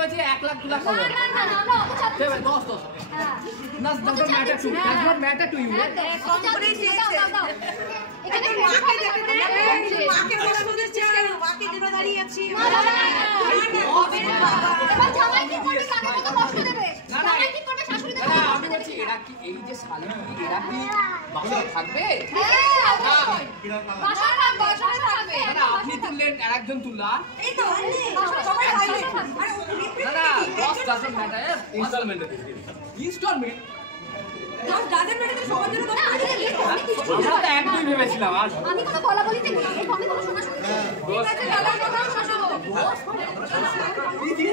করেছি 1 লাখ 2 লাখ হবে না না না আমরা অত চাপ 10 হ্যাঁ না doesn't matter to you does not matter to you কম করে দাও এখানে মাকে দেখতে মাকে বসে বসে মাকে দিবা দাঁড়িয়ে আছি এবার জামাই কি করবে কাকে কত কষ্ট দেবে জামাই কি করবে শাশুড়ি দেবে আমি বলছি এরা কি এই যে শালি এরা কি বাসায় থাকবে বাসায় থাকবে না আপনি তুললেন আরেকজন তুললা এই তো সবাই থাকবে না না বস doesn't matter ইনস্টলমেন্ট ইনস্টলমেন্ট দশ ডাজেন্ট মেটার সবার জন্য দশ আমরা তো একদমই ভেবেছিলাম আর আমি কথা বলা বলিতে নেই এই আমি কোনো শোনা শুনি ঠিক আছে দাদা কথা শোনো পাঁচ দিয়ে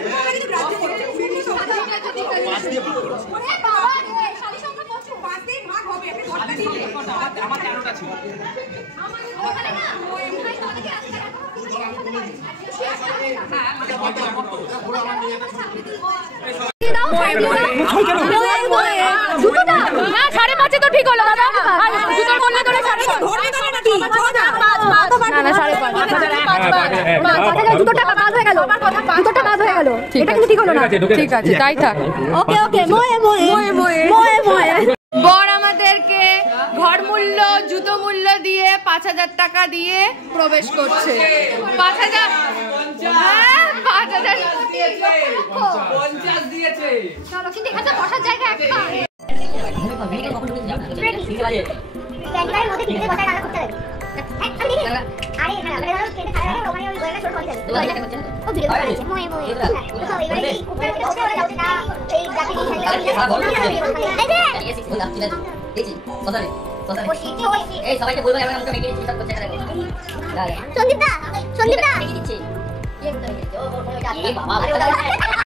ভাগ করো আরে বাবা রে শালি সংখ্যা কত পাঁচ দিয়ে ভাগ হবে আপনি শালি সংখ্যা আমার 13টা ছিল আমার ওখানে না ওই ভাই তাদেরকে আসতে হ্যাঁ মানে কত পুরো আমার নিয়ে তো ঠিক হলো দাদা জুতোর মূল্য করে 5.5 ধরে ধরে নাকি না না 5.5 জুতোটা বাদ হয়ে গেল জুতোটা বাদ হয়ে গেল এটা কিন্তু ঠিক হলো না ঠিক আছে তাই থাক ওকে ওকে মোয়ে বর আমাদেরকে ঘর মূল্য জুতো মূল্য দিয়ে 5,000 টাকা দিয়ে প্রবেশ করছে 5,000 5,000 50 দিয়েছে চলো কিন্তু এখানে বসার জায়গা একটা ক্যান্টারের মধ্যে কিনে বসার জায়গা করতে লাগে আরে এখানে আমরা কেটে খাওয়া ওখানে ওই গোয়েলা ছোট করে দেব ও ভিডিও করেছে মোয়ে তো এবারে কি উপরে থেকে ওঠে যাচ্ছে না এই জাতি এই সবাইকে বলবো আমরা আমাকে মেকে দিচ্ছি সব করতে করে সন্দীপ দা এই বাবা